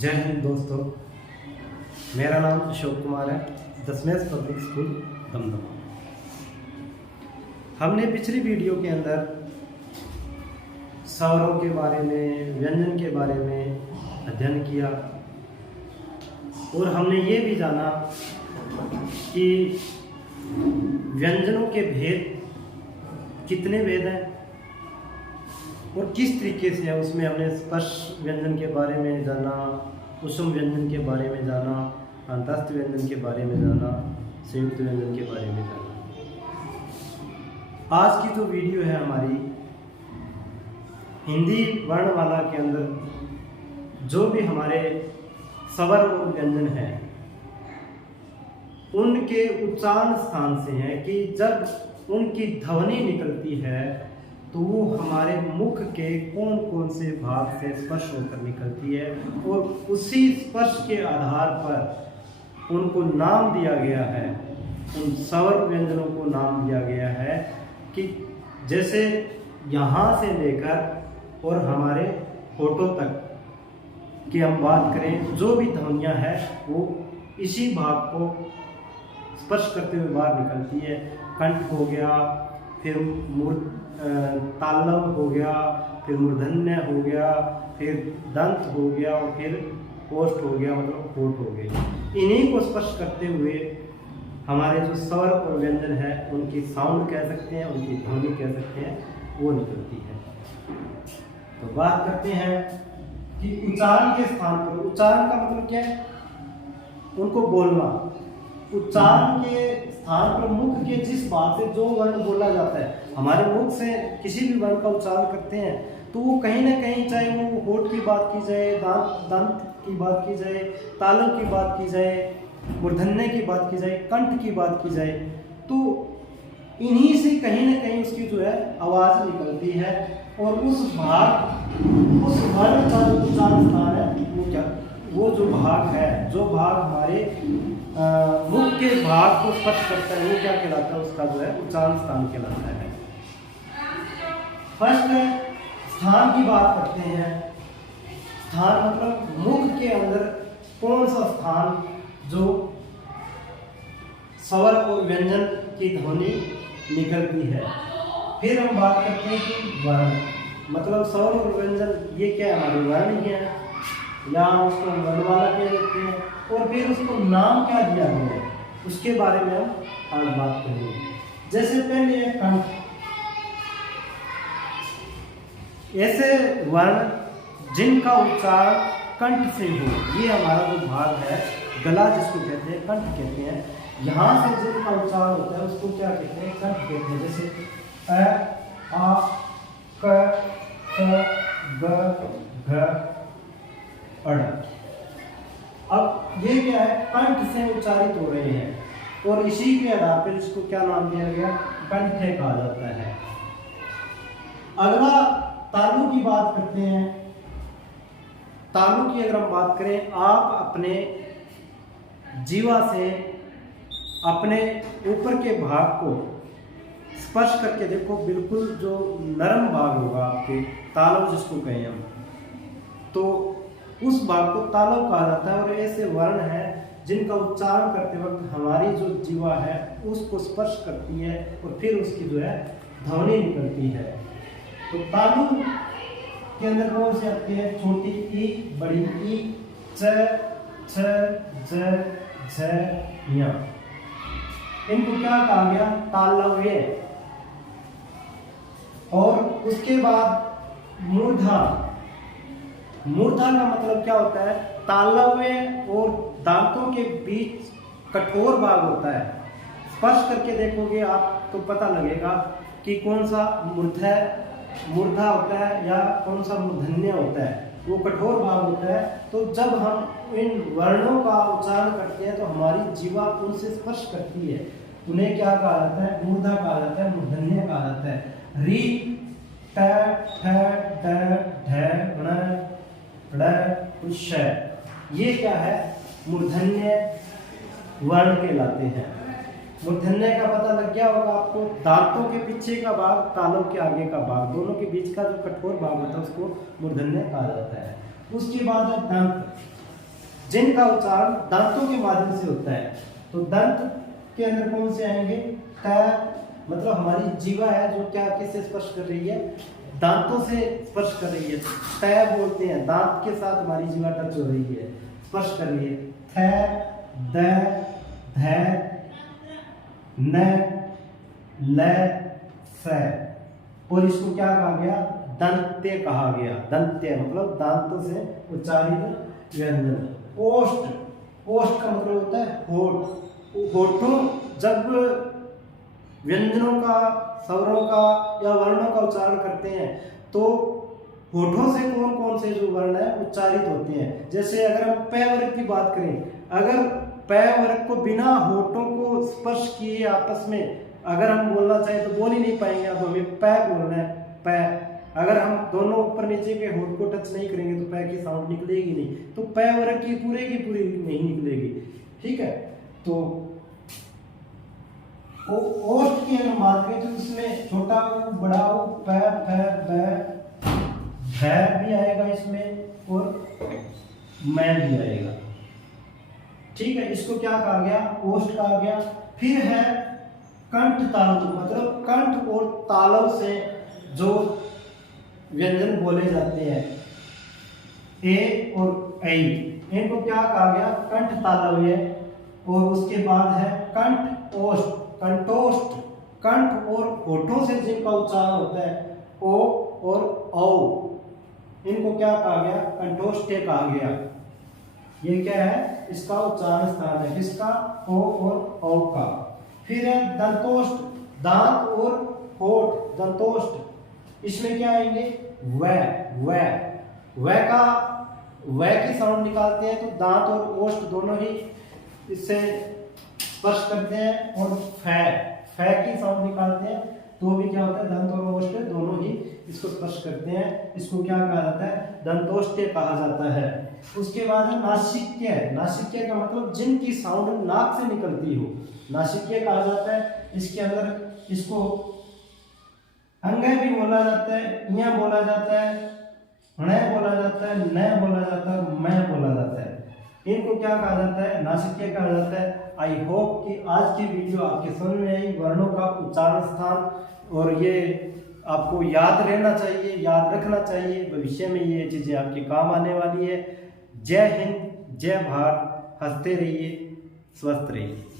जय हिंद दोस्तों, मेरा नाम अशोक कुमार है। दसमें पब्लिक स्कूल दमदमा। हमने पिछली वीडियो के अंदर स्वरों के बारे में, व्यंजन के बारे में अध्ययन किया और हमने ये भी जाना कि व्यंजनों के भेद कितने भेद हैं और किस तरीके से है। उसमें हमने स्पर्श व्यंजन के बारे में जाना, कुसुम व्यंजन के बारे में जाना, अंतस्थ व्यंजन के बारे में जाना, संयुक्त व्यंजन के बारे में जाना। आज की जो वीडियो है हमारी हिंदी वर्णमाला के अंदर जो भी हमारे स्वर और व्यंजन हैं उनके उच्चारण स्थान से है कि जब उनकी ध्वनि निकलती है तो वो हमारे मुख के कौन कौन से भाग से स्पर्श होकर निकलती है और उसी स्पर्श के आधार पर उनको नाम दिया गया है। उन स्वर व्यंजनों को नाम दिया गया है कि जैसे यहाँ से लेकर और हमारे होठों तक की हम बात करें, जो भी ध्वनियाँ हैं वो इसी भाग को स्पर्श करते हुए बाहर निकलती है। कंठ हो गया, फिर तालव हो गया, फिर मूर्धन्य हो गया, फिर दंत हो गया और फिर ओष्ठ हो गया, मतलब होठ हो गए। इन्हीं को स्पर्श करते हुए हमारे जो स्वर और व्यंजन है उनकी साउंड कह सकते हैं, उनकी ध्वनि कह सकते हैं, वो निकलती है। तो बात करते हैं कि उच्चारण के स्थान पर, उच्चारण का मतलब क्या है? उनको बोलना। उच्चारण के स्थान पर मुख के जिस भाग से जो वर्ण बोला जाता है, हमारे मुख से किसी भी वर्ण का उच्चारण करते हैं तो वो कहीं ना कहीं, चाहे वो होठ की बात की जाए, दंत की बात की जाए, तालव की बात की जाए, मूर्धन्य की बात की जाए, कंठ की बात की जाए, तो इन्हीं से कहीं ना कहीं उसकी जो है आवाज़ निकलती है और उस वर्ण का जो उच्चारण स्थान है वो जो भाग है, जो भाग हमारे मुख के भाग को स्पर्श करता है, वो क्या कहलाता है? उसका जो है उच्चारण स्थान कहलाता है। फर्स्ट स्थान की बात करते हैं। स्थान मतलब मुख के अंदर कौन सा स्थान जो स्वर और व्यंजन की ध्वनि निकलती है। फिर हम बात करते हैं कि वर्ण, मतलब स्वर और व्यंजन ये क्या हमारे वर्ण ही है या उसको वर्णमाला कह देते हैं, और फिर उसको नाम क्या दिया गया है उसके बारे में हम आज बात करेंगे। जैसे पहले है कंठ। ऐसे वर्ण जिनका उच्चारण कंठ से हो, ये हमारा जो भाग है, गला जिसको कहते हैं, कंठ कहते हैं। यहाँ से जिनका उच्चारण होता है उसको क्या कहते हैं? कंठ कहते हैं। जैसे अ, आ, क, ख, ग, घ, अड़। अब ये क्या है? कंठ से उच्चारित हो रहे हैं और इसी के आधार पर इसको क्या नाम दिया गया? कंठे कहा जाता है। अगला तालु की बात करते हैं। तालु की अगर हम बात करें, आप अपने जीवा से अपने ऊपर के भाग को स्पर्श करके देखो, बिल्कुल जो नरम भाग होगा आपके, तालव जिसको कहें हम, तो उस भाग को तालव कहा जाता है। और ऐसे वर्ण हैं जिनका उच्चारण करते वक्त हमारी जो जीवा है उसको स्पर्श करती है और फिर उसकी जो है ध्वनि निकलती है। तो तालु के अंदर कौन से आते हैं? छोटी ई, बड़ी ई, च, छ, ज, झ, ञ। इनको क्या कहा गया? तालव्य। और उसके बाद मूर्धा। मूर्धा का मतलब क्या होता है? तालव्य और दांतों के बीच कठोर भाग होता है। स्पर्श करके देखोगे आप तो पता लगेगा कि कौन सा मूर्धा होता है या कौन सा मूर्धन्य होता है। वो कठोर भाग होता है। तो जब हम इन वर्णों का उच्चारण करते हैं तो हमारी जीवा उनसे स्पर्श करती है। उन्हें क्या कहा जाता है? मूर्धा कहा जाता है, मूर्धन्य कहा जाता है। री, ट, ठ, ड, ढ, ण, ड़, श, ये क्या है? मूर्धन्य वर्ण कहलाते हैं। मूर्धन्य का पता लग गया होगा आपको। दांतों के पीछे का भाग, तालव के आगे का भाग, दोनों के बीच का जो कठोर भाग होता है उसको मूर्धन्य कहा जाता है। उसके बाद है दंत। जिनका उच्चारण दांतों के माध्यम से होता है। तो दंत के अंदर कौन से आएंगे? त, मतलब हमारी जीवा है जो क्या किससे स्पर्श कर रही है? दांतों से स्पर्श कर रही है। त बोलते हैं, दांत के साथ हमारी जीवा टच हो रही है, स्पर्श कर रही है। थ, द, ध, न, ल, स। और इसको क्या कहा गया? दंत्य कहा गया। दंत्य मतलब दांतों से उच्चारित व्यंजन। ओष्ठ, ओष्ठ का मतलब होता है होठ। होठों, जब व्यंजनों का, स्वरों का या वर्णों का उच्चारण करते हैं तो होठों से कौन कौन से जो वर्ण है उच्चारित होते हैं। जैसे अगर हम प वर्ग की बात करें, अगर प वर्ग को बिना होठों को स्पर्श किए आपस में अगर हम बोलना चाहें तो बोल ही नहीं पाएंगे। अब हमें प बोलना है, प। अगर हम दोनों ऊपर नीचे के होठ को टच नहीं करेंगे तो प की साउंड निकलेगी नहीं, तो प वर्ग की पूरी नहीं निकलेगी। ठीक है, तो ओष्ठ की अगर बात करें तो इसमें छोटा ऊ, बड़ा ऊ, प, फ, ब, भ भी आएगा इसमें और मैं भी आएगा। ठीक है, इसको क्या कहा गया? ओष्ठ कहा गया। फिर है कंठ तालु, मतलब कंठ और तालव से जो व्यंजन बोले जाते हैं, ए और ऐ, इनको क्या कहा गया? कंठ तालव्य। और उसके बाद है कंठ ओष्ठ, कंठोष्ठ। कंठ और होठों से जिनका उच्चारण होता है, ओ और औ, इनको क्या कहा गया? कंठोष्ठ्य कहा गया। ये क्या है? इसका उच्चारण स्थान है, किसका? ओ और औ का। फिर है दंतोष्ठ, दांत और होठ, दंतोष्ठ। इसमें क्या आएंगे? व का व की साउंड निकालते हैं तो दांत और ओष्ठ दोनों ही इससे स्पर्श करते हैं। और फ की साउंड निकालते हैं तो भी क्या होता है? दंत और ओष्ठ दोनों ही इसको स्पर्श करते हैं। इसको क्या कहा जाता है? दंतोष्ठ्य कहा जाता है। उसके बाद है नासिक्य। नासिक्य का मतलब जिनकी साउंड नाक से निकलती हो, नासिक्य कहा जाता है। इसके अंदर इसको अंगय भी बोला जाता है, इया बोला जाता है, ण बोला जाता है, न बोला जाता है, मैं बोला जाता है। इनको क्या कहा जाता है? नासिक्य कहा जाता है। आई होप कि आज की वीडियो आपके समझ में आई, वर्णों का उच्चारण स्थान, और ये आपको याद रहना चाहिए, याद रखना चाहिए। भविष्य में ये चीज़ें आपके काम आने वाली है। जय हिंद, जय भारत। हंसते रहिए, स्वस्थ रहिए।